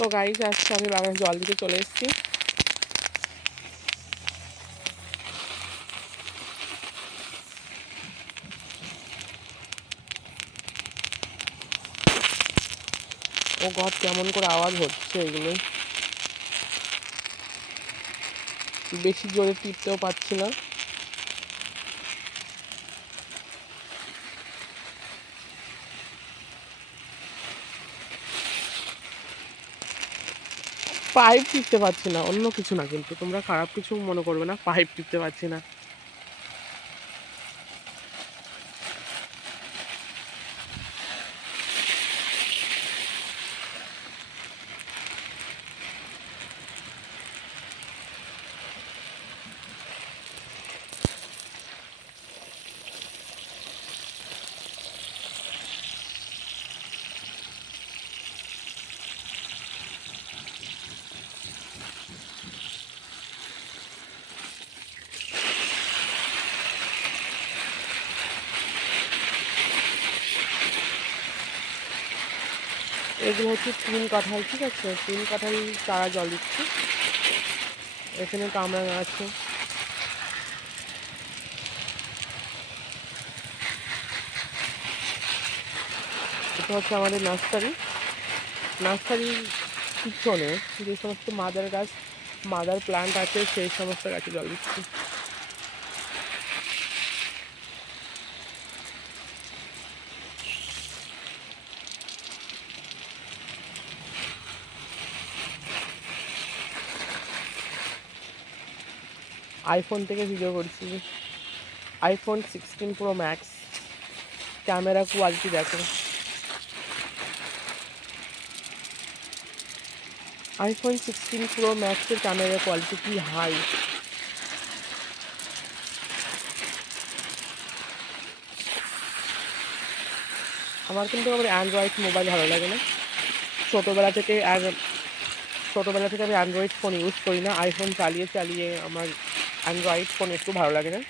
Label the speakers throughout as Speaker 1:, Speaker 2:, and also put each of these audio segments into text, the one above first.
Speaker 1: তো গাড়ি আসছে আমি বাগানে জল দিতে চলে এসেছি। ও ঘর কেমন করে আওয়াজ হচ্ছে এগুলো বেশি জোরে টিপতেও পাচ্ছি না। পাইপ টিপতে পারছি না, অন্য কিছু না, কিন্তু তোমরা খারাপ কিছু মনে করবে না পাইপ টিপতে পারছি না। এগুলো হচ্ছে তিন কাঁঠাল, ঠিক আছে? তিন কাঁঠাল চারা জল দিচ্ছি। এখানে কামরাঙা আছে। এটা হচ্ছে আমাদের নার্সারি। নার্সারির পিছনে যে সমস্ত মাদার গাছ, মাদার প্লান্ট আছে, সেই সমস্ত গাছে জল দিচ্ছি। আইফোন থেকে ভিডিও করছি। IPhone sixteen pro max camera quality দেখো। আইফোন সিক্সটিন প্রো ম্যাক্সের ক্যামেরা কোয়ালিটি কি হাই আমার কিন্তু আমার অ্যান্ড্রয়েড মোবাইল ভালো লাগে না। ছোটোবেলা থেকে ছোটোবেলা থেকে আমি অ্যান্ড্রয়েড ফোন ইউজ করি না। আইফোন চালিয়ে চালিয়ে আমার অ্যান্ড্রয়েড ফোন একটু ভালো লাগে না।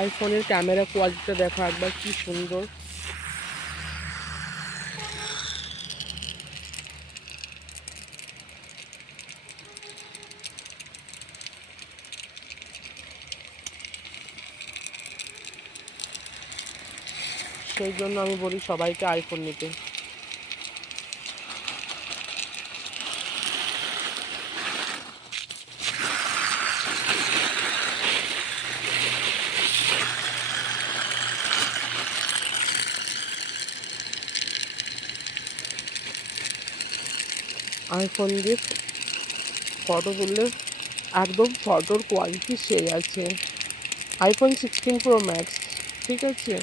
Speaker 1: আইফোনের ক্যামেরা কোয়ালিটিটা দেখো একবার কি সুন্দর। সেই জন্য আমি বলি সবাইকে আইফোন নিতে। আইফোন দিয়ে ফটো তুললে একদম ফটোর কোয়ালিটি সেই আছে। আইফোন সিক্সটিন প্রো ম্যাক্স ঠিক আছে?